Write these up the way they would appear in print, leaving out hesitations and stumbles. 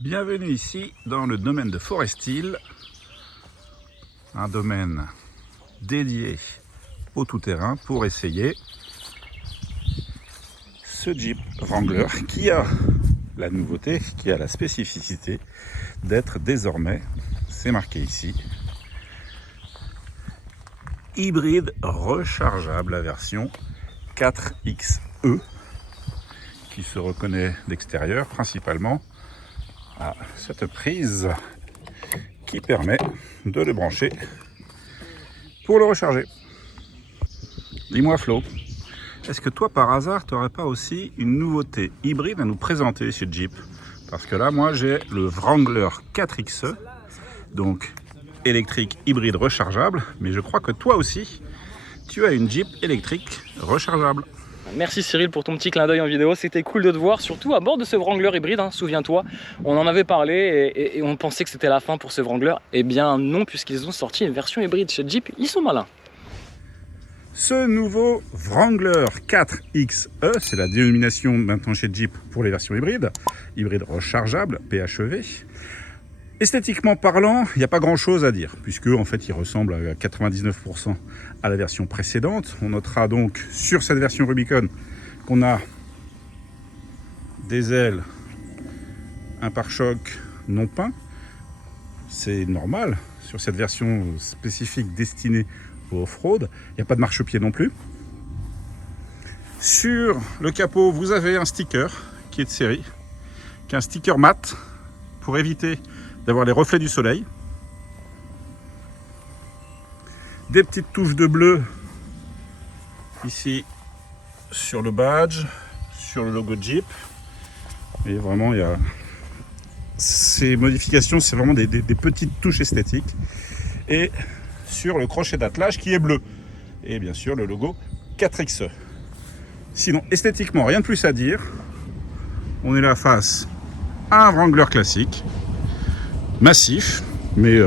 Bienvenue ici dans le domaine de Forest-Hill, un domaine dédié au tout-terrain pour essayer ce Jeep Wrangler qui a la nouveauté, qui a la spécificité d'être désormais, c'est marqué ici, hybride rechargeable, la version 4XE, qui se reconnaît d'extérieur principalement à cette prise qui permet de le brancher pour le recharger. Dis-moi Flo, est-ce que toi par hasard tu n'aurais pas aussi une nouveauté hybride à nous présenter chez Jeep? Parce que là moi j'ai le Wrangler 4XE, donc électrique hybride rechargeable, mais je crois que toi aussi tu as une Jeep électrique rechargeable. Merci Cyril pour ton petit clin d'œil en vidéo, c'était cool de te voir, surtout à bord de ce Wrangler hybride, hein, souviens-toi, on en avait parlé et on pensait que c'était la fin pour ce Wrangler. Eh bien non, puisqu'ils ont sorti une version hybride chez Jeep, ils sont malins. Ce nouveau Wrangler 4XE, c'est la dénomination maintenant chez Jeep pour les versions hybrides, hybride rechargeable, PHEV. Esthétiquement parlant, il n'y a pas grand chose à dire, puisque en fait il ressemble à 99% à la version précédente. On notera donc sur cette version Rubicon qu'on a des ailes, un pare-choc non peint. C'est normal sur cette version spécifique destinée au off-road. Il n'y a pas de marchepied non plus. Sur le capot, vous avez un sticker qui est de série, qui est un sticker mat pour éviter d'avoir les reflets du soleil. Des petites touches de bleu ici sur le badge, sur le logo Jeep. Et vraiment, il y a ces modifications, c'est vraiment des petites touches esthétiques. Et sur le crochet d'attelage qui est bleu. Et bien sûr, le logo 4XE. Sinon, esthétiquement, rien de plus à dire. On est là face à un Wrangler classique, massif, mais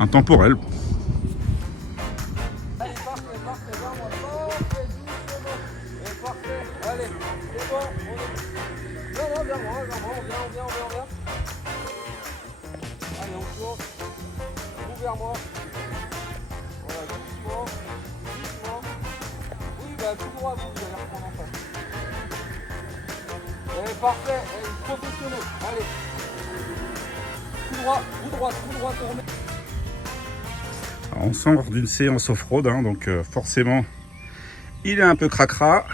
intemporel. Allez, c'est bon, non, viens moi, on vient. Allez, on tourne. Vous vers moi. Voilà, doucement. Oui, bah tout droit, vous allez reprendre en face. Allez, parfait, allez, professionnel. Allez. Tout droit, tournez. Alors, on sort d'une séance off-road, hein, donc forcément, il est un peu cracra.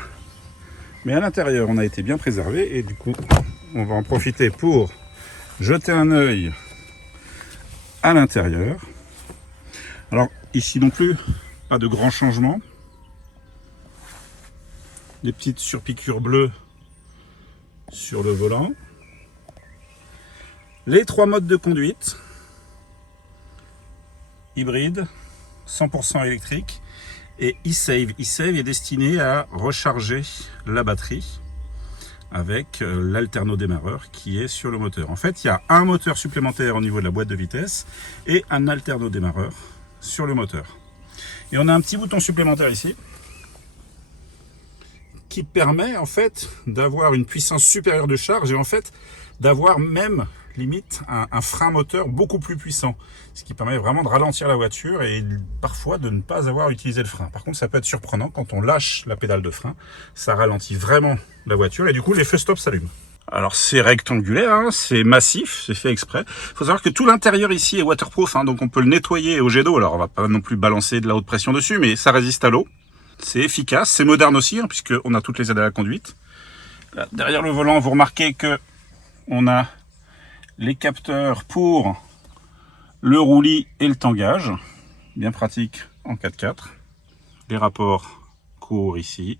Mais à l'intérieur, on a été bien préservé et du coup, on va en profiter pour jeter un œil à l'intérieur. Alors ici non plus, pas de grands changements. Des petites surpiqûres bleues sur le volant. Les trois modes de conduite. Hybride, 100% électrique. Et eSave. eSave est destiné à recharger la batterie avec l'alternodémarreur qui est sur le moteur. En fait, il y a un moteur supplémentaire au niveau de la boîte de vitesse et un alternodémarreur sur le moteur. Et on a un petit bouton supplémentaire ici qui permet en fait d'avoir une puissance supérieure de charge et en fait d'avoir même limite un frein moteur beaucoup plus puissant, ce qui permet vraiment de ralentir la voiture et parfois de ne pas avoir utilisé le frein. Par contre, ça peut être surprenant quand on lâche la pédale de frein, ça ralentit vraiment la voiture et du coup les feux stop s'allument. Alors c'est rectangulaire, hein, c'est massif, c'est fait exprès. Il faut savoir que tout l'intérieur ici est waterproof, hein, donc on peut le nettoyer au jet d'eau. Alors on va pas non plus balancer de la haute pression dessus, mais ça résiste à l'eau. C'est efficace, c'est moderne aussi, hein, puisqu'on a toutes les aides à la conduite. Là, derrière le volant, vous remarquez que on a les capteurs pour le roulis et le tangage, bien pratique en 4x4. Les rapports courts ici.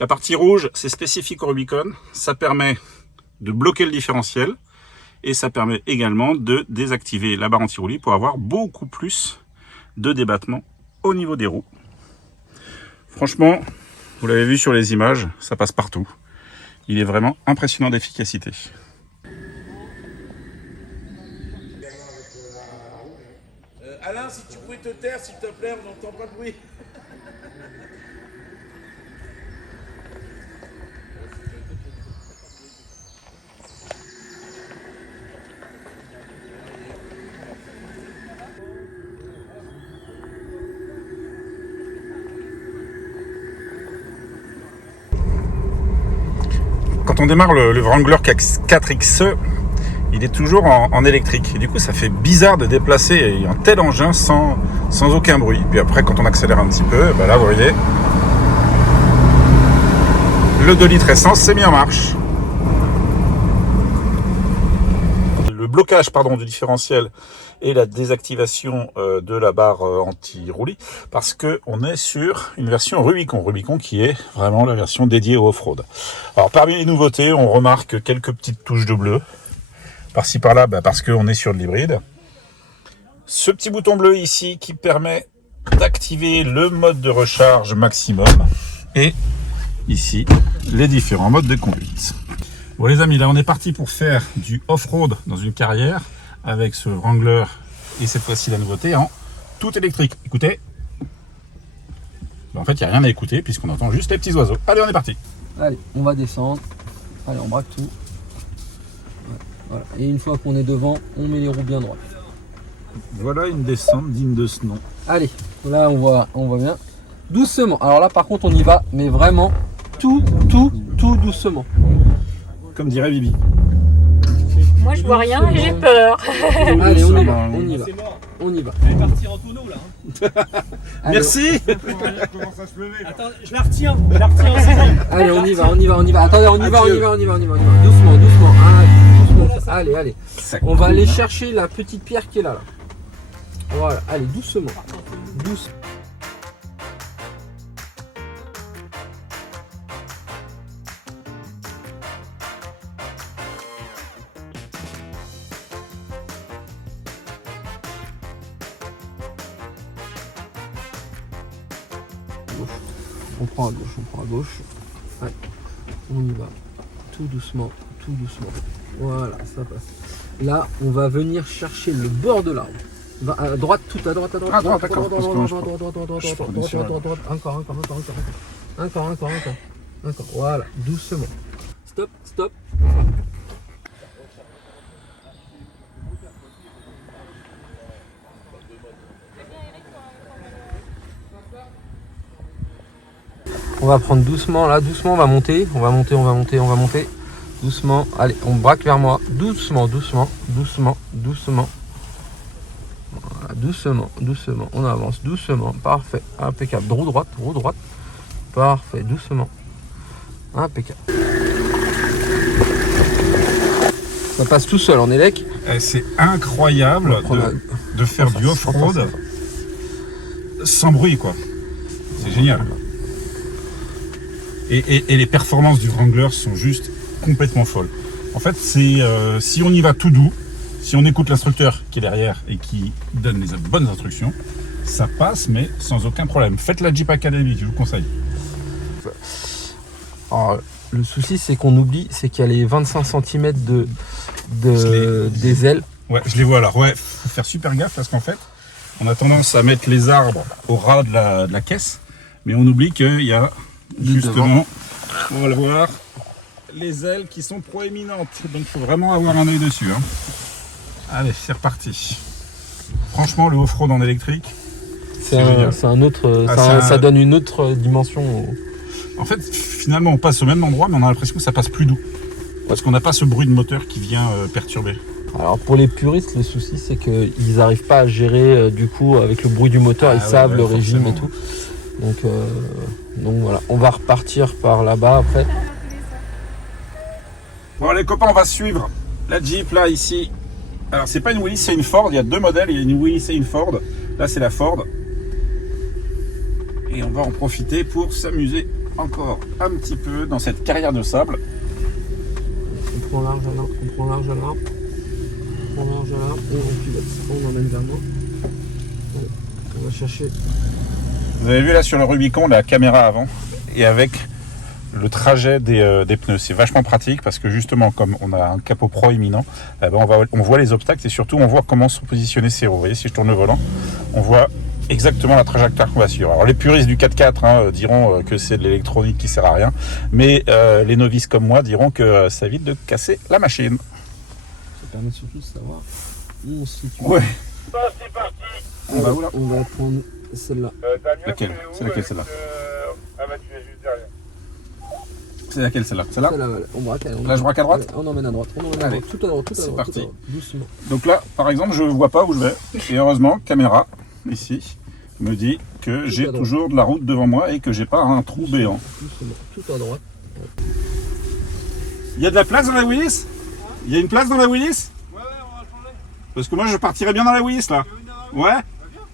La partie rouge, c'est spécifique au Rubicon, ça permet de bloquer le différentiel et ça permet également de désactiver la barre anti-roulis pour avoir beaucoup plus de débattement au niveau des roues. Franchement, vous l'avez vu sur les images, ça passe partout. Il est vraiment impressionnant d'efficacité. Alain, si tu pouvais te taire, s'il te plaît, on n'entend pas de bruit. on démarre le Wrangler 4XE, il est toujours en électrique. Et du coup, ça fait bizarre de déplacer un tel engin sans aucun bruit. Puis après, quand on accélère un petit peu, ben là, vous voyez, le 2 litres essence s'est mis en marche. Le blocage du différentiel et la désactivation de la barre anti-roulis, parce qu'on est sur une version Rubicon qui est vraiment la version dédiée au off-road. Alors parmi les nouveautés, on remarque quelques petites touches de bleu, par-ci par-là, parce qu'on est sur de l'hybride. Ce petit bouton bleu ici qui permet d'activer le mode de recharge maximum, et ici les différents modes de conduite. Bon les amis, là on est parti pour faire du off-road dans une carrière avec ce Wrangler et cette fois-ci la nouveauté en tout électrique. Écoutez, en fait il n'y a rien à écouter puisqu'on entend juste les petits oiseaux. Allez, on est parti. Allez, on va descendre. Allez, on braque tout. Voilà. Et une fois qu'on est devant, on met les roues bien droites. Voilà une descente digne de ce nom. Allez, là on voit bien. Doucement. Alors là par contre on y va, mais vraiment tout doucement. Comme dirait Bibi. Moi je vois rien et j'ai peur. Allez, on y va, on y va. Elle est partie en tonneau là. Allez, Merci. Attends, je la retiens aussi. allez, on y va. Attendez, on y va. Doucement. Allez. On va aller chercher la petite pierre qui est là. Voilà, allez, doucement. On prend à gauche. Allez, on y va. Tout doucement. Voilà, ça passe. Là, on va venir chercher le bord de l'arbre. À droite, tout à droite. Ah, droite, d'accord. Encore. Voilà, doucement. Stop. On va prendre doucement, là, doucement, on va monter. Doucement, allez, on braque vers moi. Doucement. Voilà, doucement, on avance doucement, parfait, impeccable. Roue droite. Parfait, doucement. Impeccable. Ça passe tout seul en élec. C'est incroyable de faire du off-road sans bruit, quoi. C'est génial. Et les performances du Wrangler sont juste complètement folles. En fait, c'est si on y va tout doux, si on écoute l'instructeur qui est derrière et qui donne les bonnes instructions, ça passe, mais sans aucun problème. Faites la Jeep Academy, je vous conseille. Alors, le souci, c'est qu'on oublie, c'est qu'il y a les 25 cm des ailes. Ouais, je les vois alors. Ouais, faut faire super gaffe parce qu'en fait, on a tendance à mettre les arbres au ras de la caisse, mais on oublie qu'il y a justement, on va le voir, les ailes qui sont proéminentes. Donc il faut vraiment avoir un œil dessus. Hein. Allez, c'est reparti. Franchement, le off-road en électrique, c'est un autre, ça donne une autre dimension. En fait, finalement, on passe au même endroit, mais on a l'impression que ça passe plus doux. Parce qu'on n'a pas ce bruit de moteur qui vient perturber. Alors pour les puristes, le souci c'est qu'ils n'arrivent pas à gérer du coup avec le bruit du moteur, ils savent le régime et tout. Donc voilà, on va repartir par là-bas après. Bon les copains, on va suivre la Jeep là ici. Alors c'est pas une Willys, c'est une Ford. Il y a deux modèles, il y a une Willys et une Ford. Là c'est la Ford. Et on va en profiter pour s'amuser encore un petit peu dans cette carrière de sable. On prend large à l'arbre, et on pilote. On emmène vers moi. On va chercher. Vous avez vu là sur le Rubicon la caméra avant et avec le trajet des pneus. C'est vachement pratique parce que justement comme on a un capot proéminent, on voit les obstacles et surtout on voit comment sont positionnés ces roues. Vous voyez, si je tourne le volant, on voit exactement la trajectoire qu'on va suivre. Alors les puristes du 4x4 diront que c'est de l'électronique qui sert à rien, mais les novices comme moi diront que ça évite de casser la machine. Ça permet surtout de savoir où on se situe. Ouais. C'est parti. On va où là? On va prendre celle-là. Damien, Laquelle? C'est laquelle celle-là? Ah bah tu es juste derrière. C'est laquelle celle-là? Celle-là? Celle-là, voilà. On braque. Allez, Là, je braque à droite? On emmène à droite. On emmène à Allez. droite. Tout à droite. Tout à C'est droite. parti. tout à droite. Doucement. Donc là, par exemple, je vois pas où je vais. Et heureusement, caméra, ici, me dit que j'ai droite. toujours de la route devant moi et que j'ai pas un trou béant. Doucement. Tout à droite. Il y a de la place dans la Willis? Il y a une place dans la Willis? Ouais, on va changer. Parce que moi, je partirais bien dans la Willis, là. Ouais?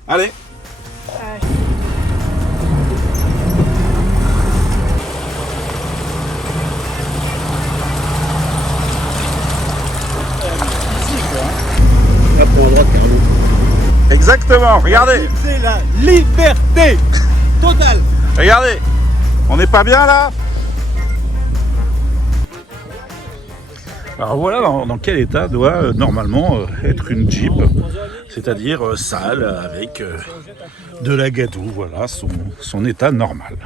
Allez. Là, pour à droite, il y a un lot. Exactement, regardez. C'est la liberté totale. Regardez. On n'est pas bien, là? Alors voilà dans quel état doit normalement être une Jeep, c'est-à-dire sale avec de la gadoue, voilà son état normal.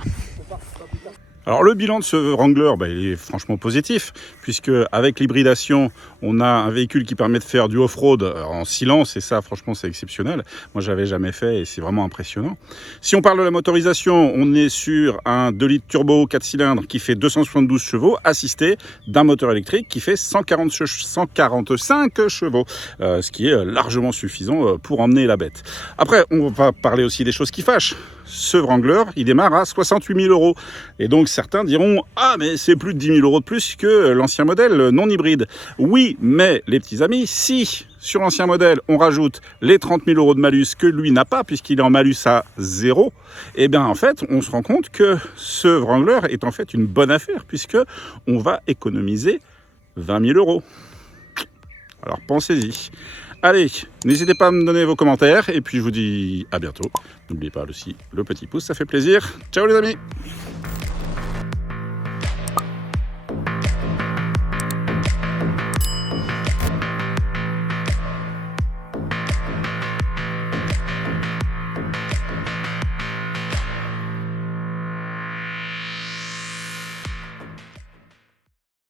Alors le bilan de ce Wrangler, il est franchement positif, puisque avec l'hybridation, on a un véhicule qui permet de faire du off-road en silence, et ça franchement c'est exceptionnel. Moi j'avais jamais fait et c'est vraiment impressionnant. Si on parle de la motorisation, on est sur un 2 litres turbo 4 cylindres qui fait 272 chevaux, assisté d'un moteur électrique qui fait 145 chevaux, ce qui est largement suffisant pour emmener la bête. Après, on va parler aussi des choses qui fâchent. Ce Wrangler, il démarre à 68 000 €. Et donc certains diront « Ah, mais c'est plus de 10 000 € de plus que l'ancien modèle non hybride. » Oui, mais les petits amis, si sur l'ancien modèle, on rajoute les 30 000 € de malus que lui n'a pas, puisqu'il est en malus à 0, eh bien en fait, on se rend compte que ce Wrangler est en fait une bonne affaire, puisque on va économiser 20 000 €. Alors pensez-y. Allez, n'hésitez pas à me donner vos commentaires et puis je vous dis à bientôt. N'oubliez pas aussi le petit pouce, ça fait plaisir. Ciao les amis!